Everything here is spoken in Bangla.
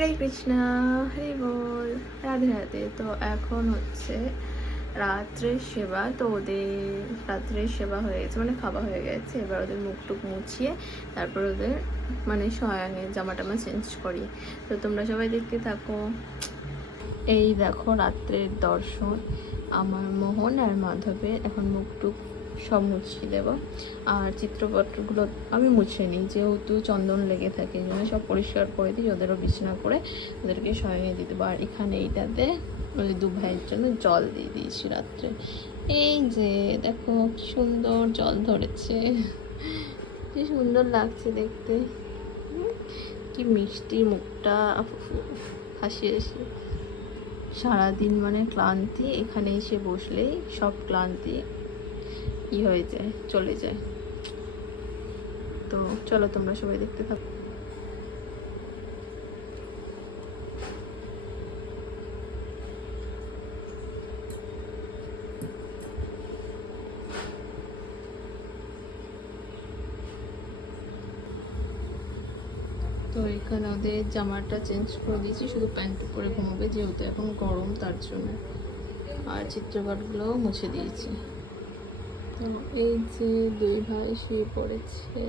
হরে কৃষ্ণ, হরে বল, রাধে রাধে। তো এখন হচ্ছে রাত্রের সেবা। তো ওদের রাত্রের সেবা হয়ে গেছে, মানে খাওয়া হয়ে গেছে। এবার ওদের মুখ টুক মুছিয়ে তারপর ওদের মানে শয়ানে জামা টামা চেঞ্জ করি। তো তোমরা সবাই দেখতে থাকো। এই দেখো রাত্রের দর্শন। আমার মোহন আর মাধবের এখন মুখ টুক সব মুছিয়ে দেবো। আর চিত্রপটগুলো আমি মুছে নিই, যেহেতু চন্দন লেগে থাকে এই জন্য সব পরিষ্কার করে দিই। ওদেরও বিছানা করে ওদেরকে শয়নে দিয়ে দেবো। আর এখানে এইটাতে ওই দু ভাইয়ের জন্য জল দিয়ে দিয়েছি রাত্রে। এই যে দেখো কি সুন্দর জল ধরেছে, কি সুন্দর লাগছে দেখতে। কি মিষ্টি মুখটা, হাসি হাসি। সারাদিন মানে ক্লান্তি, এখানে এসে বসলেই সব ক্লান্তি হয়ে যায়, চলে যায়। তো চলো তোমরা সবাই দেখতে থাকো। তো এখানে ওদের জামাটা চেঞ্জ করে দিয়েছি, শুধু প্যান্ট পরে ঘুমাবে যেহেতু এখন গরম তার জন্য। আর চিত্রপটগুলোও মুছে দিয়েছি। তো এই যে দুই ভাই শুয়ে পড়েছে।